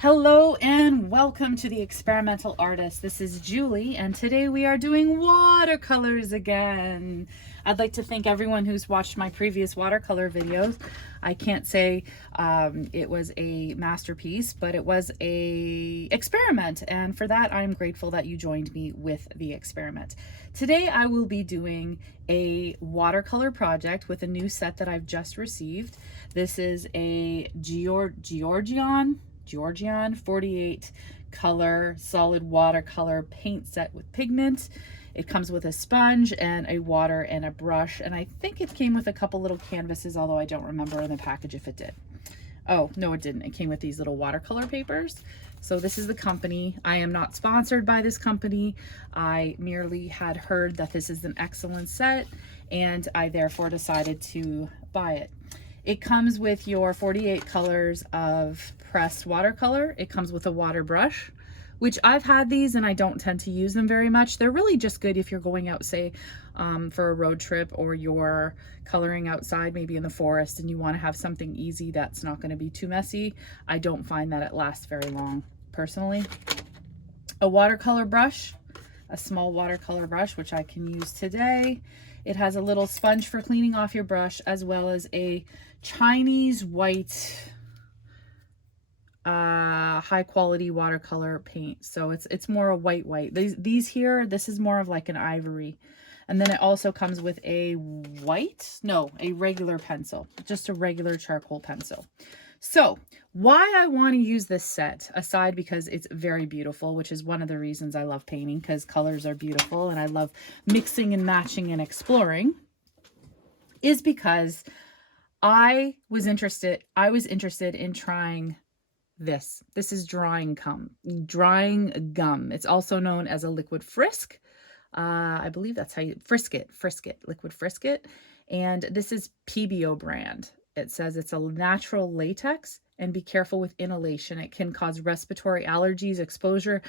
Hello and welcome to the Experimental Artist. This is Julie and today we are doing watercolors again. I'd like to thank everyone who's watched my previous watercolor videos. I can't say it was a masterpiece, but it was a experiment, and for that I'm grateful that you joined me with the experiment. Today I will be doing a watercolor project with a new set that I've just received. This is a Georgian 48 color solid watercolor paint set with pigment. It comes with a sponge and a water and a brush, and I think it came with a couple little canvases, although I don't remember in the package if it did. Oh, no, it didn't. It came with these little watercolor papers. So this is the company. I am not sponsored by this company. I merely had heard that this is an excellent set, and I therefore decided to buy it. It comes with your 48 colors of pressed watercolor. It comes with a water brush, which I've had these and I don't tend to use them very much. They're really just good if you're going out, say, for a road trip, or you're coloring outside, maybe in the forest, and you want to have something easy that's not going to be too messy. I don't find that it lasts very long, personally. A watercolor brush, a small watercolor brush, which I can use today. It has a little sponge for cleaning off your brush, as well as a Chinese white high quality watercolor paint. So it's more a white. These here, this is more of like an ivory. And then it also comes with a regular pencil, just a regular charcoal pencil. So why I want to use this set, aside because it's very beautiful, which is one of the reasons I love painting, because colors are beautiful and I love mixing and matching and exploring, is because I was interested in trying this. This is drawing gum. It's also known as a liquid frisk. I believe that's how you, Frisket, liquid frisket. And this is PBO brand. It says it's a natural latex, and be careful with inhalation. It can cause respiratory allergies. Exposure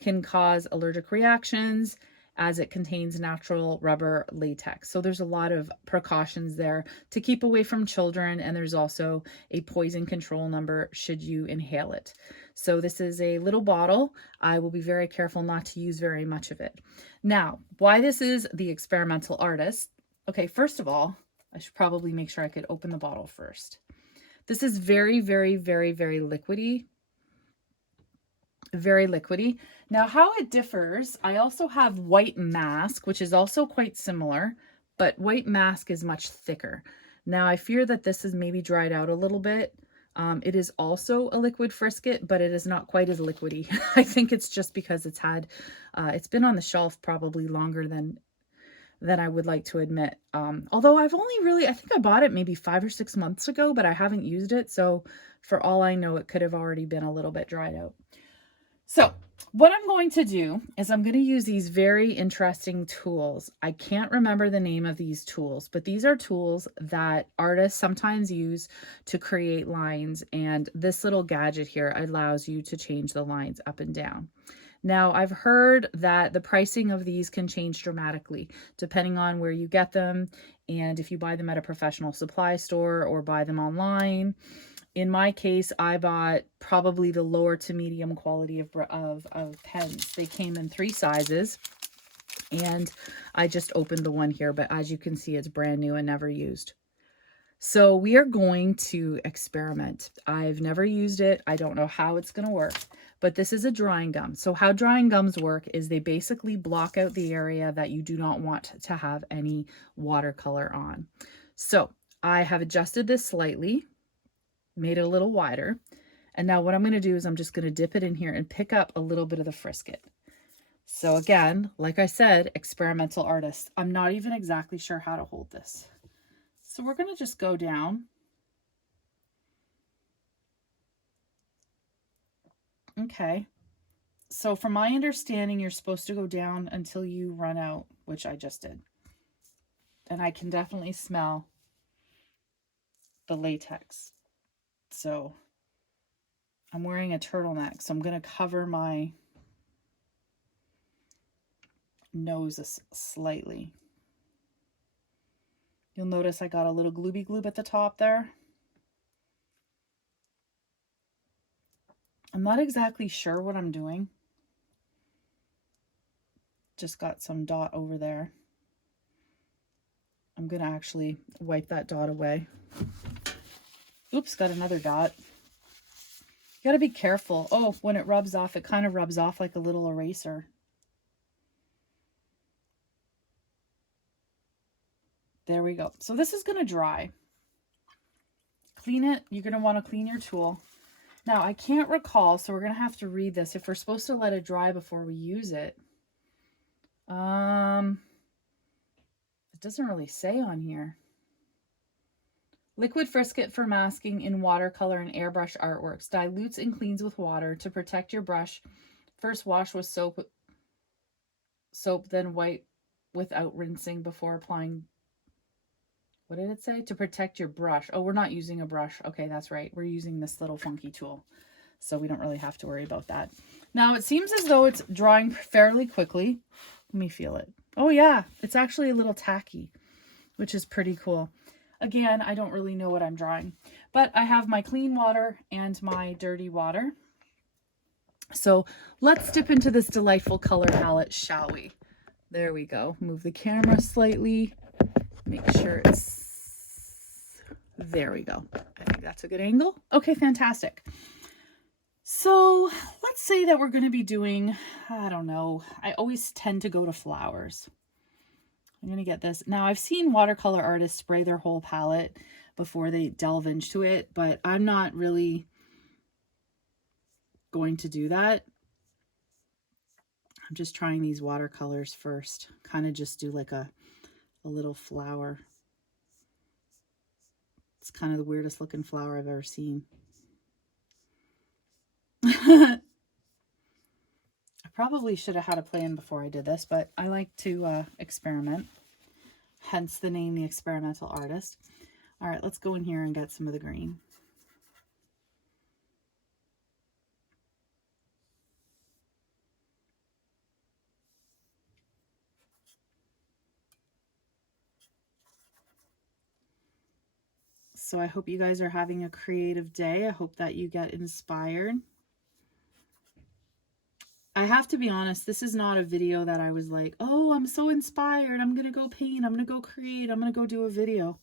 can cause allergic reactions, as it contains natural rubber latex. So there's a lot of precautions there to keep away from children, and there's also a poison control number should you inhale it. So this is a little bottle. I will be very careful not to use very much of it. Now, why this is the Experimental Artist? Okay, first of all, I should probably make sure I could open the bottle first. This is very, very, very, very liquidy. Very liquidy. Now, how it differs, I also have White Mask, which is also quite similar, but White Mask is much thicker. Now, I fear that this is maybe dried out a little bit. It is also a liquid frisket, but it is not quite as liquidy. I think it's just because it's been on the shelf probably longer than I would like to admit. Although I think I bought it maybe 5 or 6 months ago, but I haven't used it. So for all I know, it could have already been a little bit dried out. So what I'm going to do is I'm going to use these very interesting tools. I can't remember the name of these tools, but these are tools that artists sometimes use to create lines. And this little gadget here allows you to change the lines up and down. Now, I've heard that the pricing of these can change dramatically depending on where you get them and if you buy them at a professional supply store or buy them online. In my case, I bought probably the lower to medium quality of pens. They came in 3 sizes, and I just opened the one here, but as you can see, it's brand new and never used. So we are going to experiment. I've never used it. I don't know how it's going to work, but this is a drawing gum. So how drawing gums work is they basically block out the area that you do not want to have any watercolor on. So I have adjusted this slightly, made it a little wider. And now what I'm going to do is I'm just going to dip it in here and pick up a little bit of the frisket. So again, like I said, Experimental Artist. I'm not even exactly sure how to hold this. So we're going to just go down. Okay. So from my understanding, you're supposed to go down until you run out, which I just did. And I can definitely smell the latex. So I'm wearing a turtleneck, so I'm going to cover my nose slightly. You'll notice I got a little glooby gloob at the top there. I'm not exactly sure what I'm doing. Just got some dot over there. I'm going to actually wipe that dot away. Oops, got another dot. You got to be careful. Oh, when it rubs off, it kind of rubs off like a little eraser. There we go. So this is going to dry. Clean it. You're going to want to clean your tool. Now, I can't recall, so we're going to have to read this. If we're supposed to let it dry before we use it. It doesn't really say on here. Liquid frisket for masking in watercolor and airbrush artworks. Dilutes and cleans with water to protect your brush. First wash with soap, then wipe without rinsing before applying. What did it say? To protect your brush. Oh, we're not using a brush. Okay, that's right. We're using this little funky tool. So we don't really have to worry about that. Now, it seems as though it's drying fairly quickly. Let me feel it. Oh, yeah. It's actually a little tacky, which is pretty cool. Again, I don't really know what I'm drawing, but I have my clean water and my dirty water. So let's dip into this delightful color palette, shall we? There we go. Move the camera slightly. Make sure it's... There we go. I think that's a good angle. Okay, fantastic. So let's say that we're going to be doing, I don't know, I always tend to go to flowers. I'm going to get this. Now, I've seen watercolor artists spray their whole palette before they delve into it, but I'm not really going to do that. I'm just trying these watercolors first. Kind of just do like a little flower. It's kind of the weirdest looking flower I've ever seen. I probably should have had a plan before I did this, but I like to experiment. Hence the name, The Experimental Artist. All right, let's go in here and get some of the green. So I hope you guys are having a creative day. I hope that you get inspired. I have to be honest, this is not a video that I was like, oh, I'm so inspired. I'm going to go paint. I'm going to go create. I'm going to go do a video.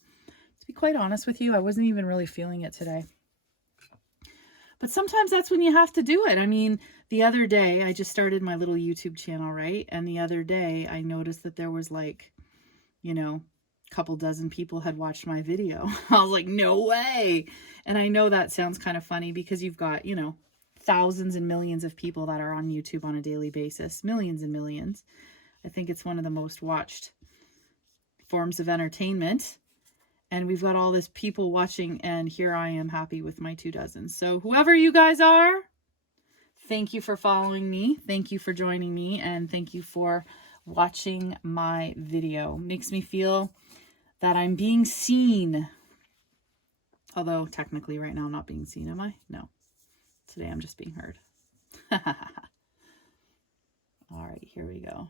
To be quite honest with you, I wasn't even really feeling it today. But sometimes that's when you have to do it. I mean, the other day, I just started my little YouTube channel, right? And the other day, I noticed that there was like, you know, a couple dozen people had watched my video. I was like, no way. And I know that sounds kind of funny because you've got, you know, thousands and millions of people that are on YouTube on a daily basis. Millions and millions. I think it's one of the most watched forms of entertainment. And we've got all this people watching, and here I am happy with my 2 dozen. So whoever you guys are, thank you for following me. Thank you for joining me. And thank you for watching my video. Makes me feel that I'm being seen. Although technically right now I'm not being seen, am I? No. Today I'm just being heard. All right, here we go.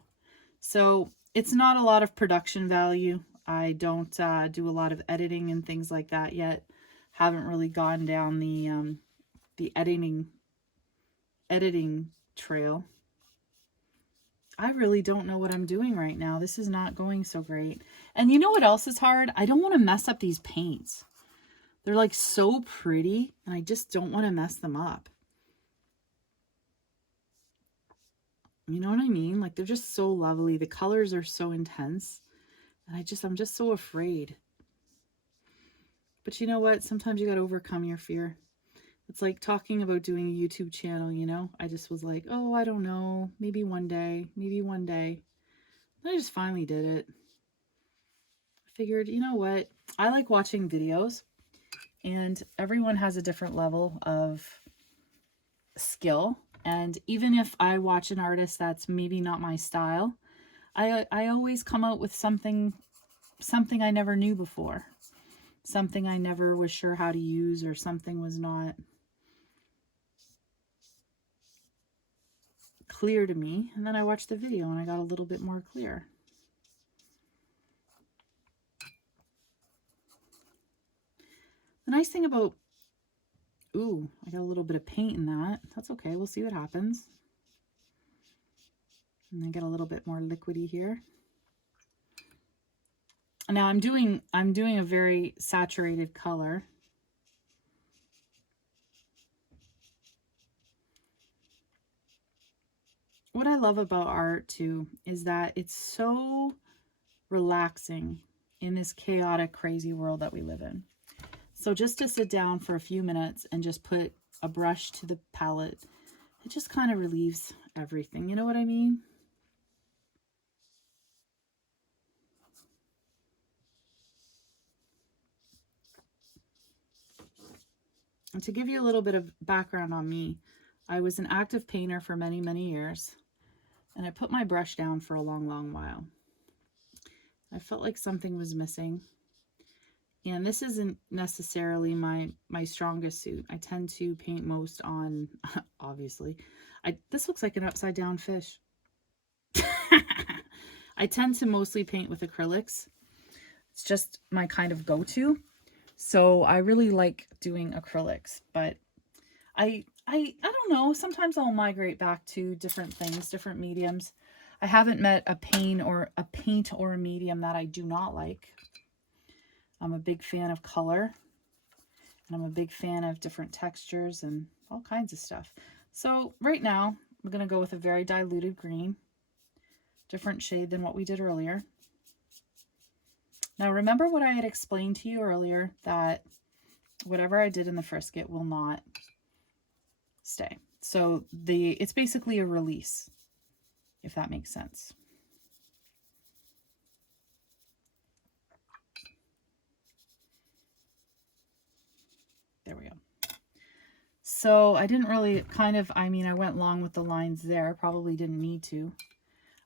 So it's not a lot of production value. I don't do a lot of editing and things like that yet. Haven't really gone down the editing trail. I really don't know what I'm doing right now. This is not going so great. And you know what else is hard? I don't want to mess up these paints. They're like so pretty, and I just don't want to mess them up. You know what I mean? Like, they're just so lovely. The colors are so intense. And I'm just so afraid. But you know what? Sometimes you got to overcome your fear. It's like talking about doing a YouTube channel, you know? I just was like, oh, I don't know. Maybe one day. Maybe one day. And I just finally did it. I figured, you know what? I like watching videos. And everyone has a different level of skill. And even if I watch an artist that's maybe not my style, I always come out with something I never knew before. Something I never was sure how to use, or something was not clear to me. And then I watched the video and I got a little bit more clear. The nice thing about Ooh, I got a little bit of paint in that. That's okay. We'll see what happens. And I get a little bit more liquidy here. Now I'm doing a very saturated color. What I love about art too is that it's so relaxing in this chaotic, crazy world that we live in. So just to sit down for a few minutes and just put a brush to the palette, it just kind of relieves everything. You know what I mean? And to give you a little bit of background on me, I was an active painter for many, many years, and I put my brush down for a long, long while. I felt like something was missing. And this isn't necessarily my strongest suit. I tend to paint most on, obviously, this looks like an upside down fish. I tend to mostly paint with acrylics. It's just my kind of go-to. So I really like doing acrylics, but I don't know. Sometimes I'll migrate back to different things, different mediums. I haven't met a paint or a medium that I do not like. I'm a big fan of color, and I'm a big fan of different textures and all kinds of stuff. So right now, I'm going to go with a very diluted green, different shade than what we did earlier. Now remember what I had explained to you earlier, that whatever I did in the Frisket will not stay. So it's basically a release, if that makes sense. There we go. So I didn't really I went long with the lines there. Probably didn't need to.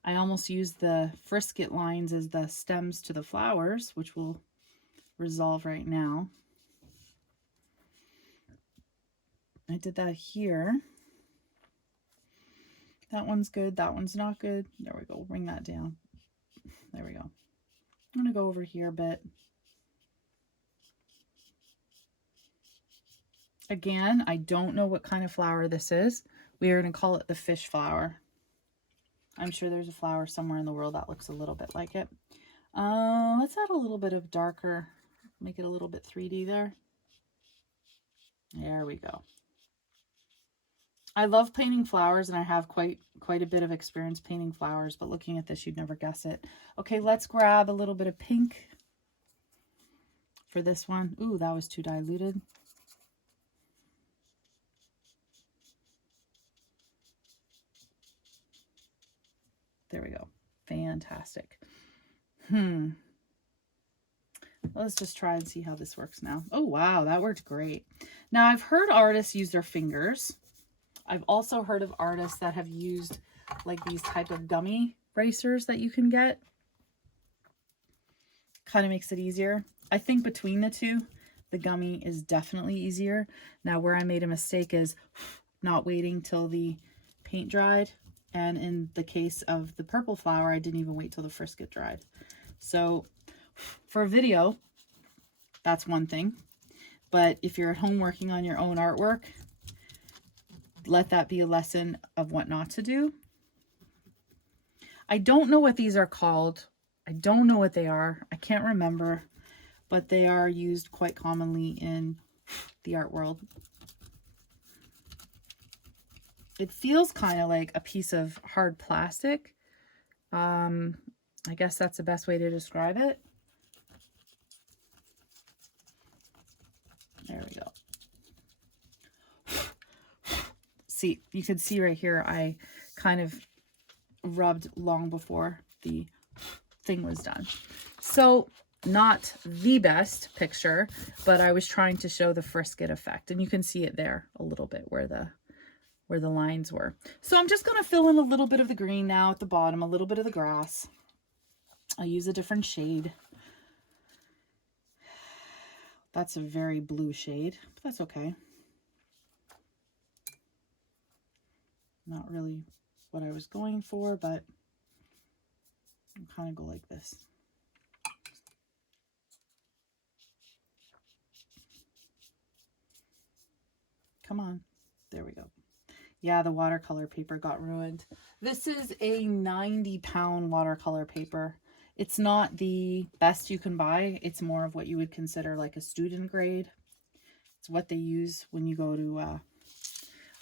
I almost used the Frisket lines as the stems to the flowers, which will resolve right now. I did that here. That one's good. That one's not good. There we go. Bring that down. There we go. I'm going to go over here a bit. Again, I don't know what kind of flower this is. We are going to call it the fish flower. I'm sure there's a flower somewhere in the world that looks a little bit like it. Let's add a little bit of darker, make it a little bit 3D there. There we go. I love painting flowers, and I have quite a bit of experience painting flowers, but looking at this, you'd never guess it. Okay, let's grab a little bit of pink for this one. Ooh, that was too diluted. There we go. Fantastic. Let's just try and see how this works now. Oh, wow, that worked great. Now, I've heard artists use their fingers. I've also heard of artists that have used like these type of gummy erasers that you can get. Kind of makes it easier. I think between the two, the gummy is definitely easier. Now, where I made a mistake is not waiting till the paint dried. And in the case of the purple flower, I didn't even wait till the Frisket dried. So for a video, that's one thing. But if you're at home working on your own artwork, let that be a lesson of what not to do. I don't know what these are called. I don't know what they are. I can't remember, but they are used quite commonly in the art world. It feels kind of like a piece of hard plastic. I guess that's the best way to describe it. There we go. See, you can see right here, I kind of rubbed long before the thing was done. So not the best picture, but I was trying to show the Frisket effect, and you can see it there a little bit where the lines were. So I'm just going to fill in a little bit of the green now at the bottom, a little bit of the grass. I'll use a different shade. That's a very blue shade, but that's okay. Not really what I was going for, but I'll kind of go like this. Come on. There we go. Yeah, the watercolor paper got ruined. This is a 90-pound watercolor paper. It's not the best you can buy. It's more of what you would consider like a student grade. It's what they use when you go to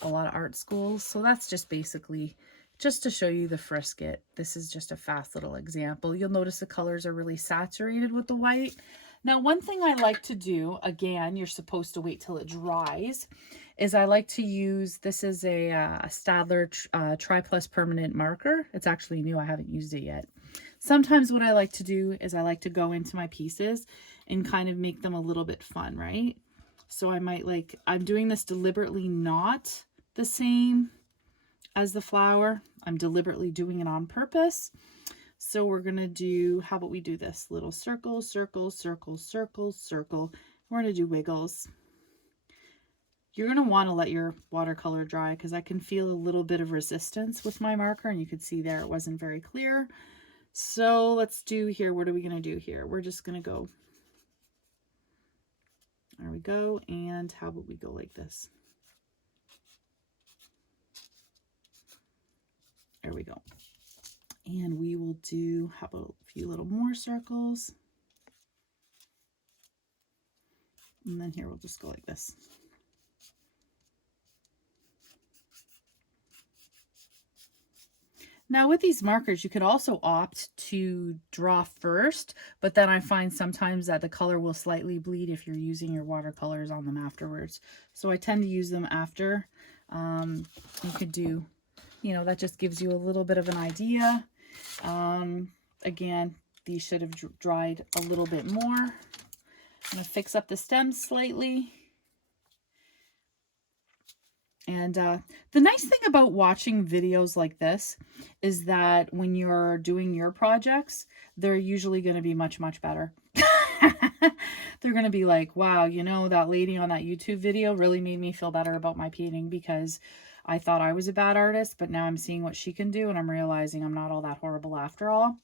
a lot of art schools. So that's just basically just to show you the Frisket. This is just a fast little example. You'll notice the colors are really saturated with the white. Now, one thing I like to do, again, you're supposed to wait till it dries, is I like to use, this is a Staedtler Tri Plus permanent marker. It's actually new. I haven't used it yet. Sometimes what I like to do is I like to go into my pieces and kind of make them a little bit fun, right? So I might like, I'm doing this deliberately not the same as the flower. I'm deliberately doing it on purpose. So we're going to do, how about we do this? Little circle, circle, circle, circle, circle. We're going to do wiggles. You're going to want to let your watercolor dry because I can feel a little bit of resistance with my marker, and you could see there it wasn't very clear. So let's do here, what are we going to do here? We're just going to go, there we go, and how about we go like this? There we go. And we will do, how about a few little more circles? And then here we'll just go like this. Now with these markers, you could also opt to draw first, but then I find sometimes that the color will slightly bleed if you're using your watercolors on them afterwards. So I tend to use them after. You could do, you know, that just gives you a little bit of an idea. Again, these should have dried a little bit more. I'm going to fix up the stems slightly. And the nice thing about watching videos like this is that when you're doing your projects, they're usually going to be much, much better. They're going to be like, wow, you know, that lady on that YouTube video really made me feel better about my painting because I thought I was a bad artist, but now I'm seeing what she can do and I'm realizing I'm not all that horrible after all.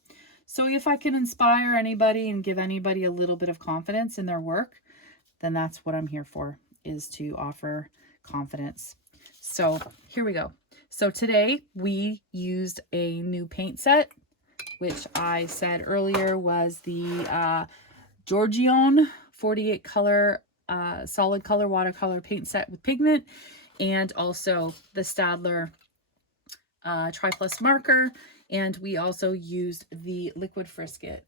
So if I can inspire anybody and give anybody a little bit of confidence in their work, then that's what I'm here for, is to offer confidence. So here we go. So today we used a new paint set, which I said earlier was the Giorgione 48 color solid color watercolor paint set with pigment, and also the Staedtler Tri Plus marker. And we also used the liquid Frisket,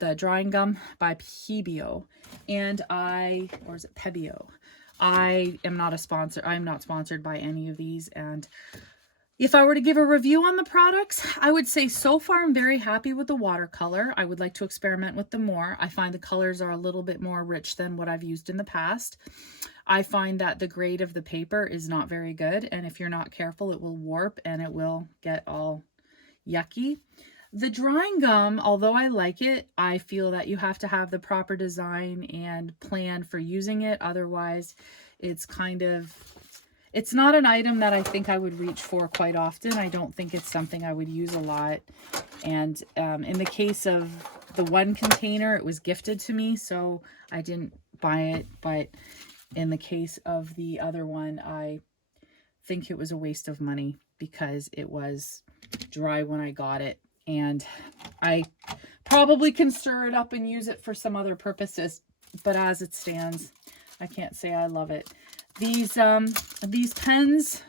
the drawing gum by Pebeo. And or is it Pebeo? I am not a sponsor. I'm not sponsored by any of these. And if I were to give a review on the products, I would say so far I'm very happy with the watercolor. I would like to experiment with them more. I find the colors are a little bit more rich than what I've used in the past. I find that the grade of the paper is not very good, and if you're not careful, it will warp and it will get all yucky. The drawing gum, although I like it, I feel that you have to have the proper design and plan for using it. Otherwise, it's kind of, it's not an item that I think I would reach for quite often. I don't think it's something I would use a lot. And in the case of the one container, it was gifted to me, so I didn't buy it. But in the case of the other one, I think it was a waste of money because it was dry when I got it. And I probably can stir it up and use it for some other purposes. But as it stands, I can't say I love it. These pens,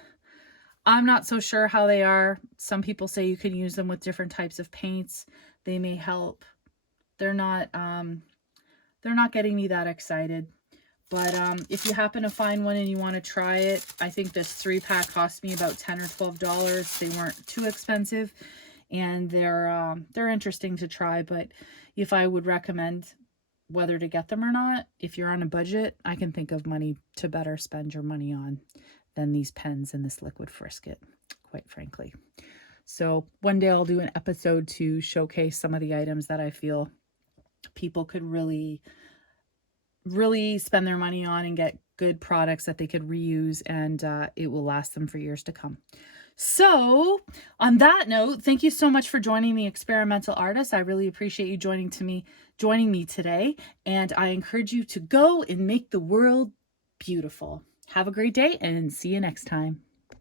I'm not so sure how they are. Some people say you can use them with different types of paints. They may help. They're not getting me that excited. But if you happen to find one and you want to try it, I think this 3-pack cost me about $10 or $12. They weren't too expensive, and they're interesting to try. But if I would recommend whether to get them or not, if you're on a budget, I can think of money to better spend your money on than these pens and this liquid Frisket, quite frankly. So one day I'll do an episode to showcase some of the items that I feel people could really spend their money on and get good products that they could reuse, and it will last them for years to come. So on that note, thank you so much for joining me, Experimental Artist. I really appreciate you joining me today, and I encourage you to go and make the world beautiful. Have a great day and see you next time.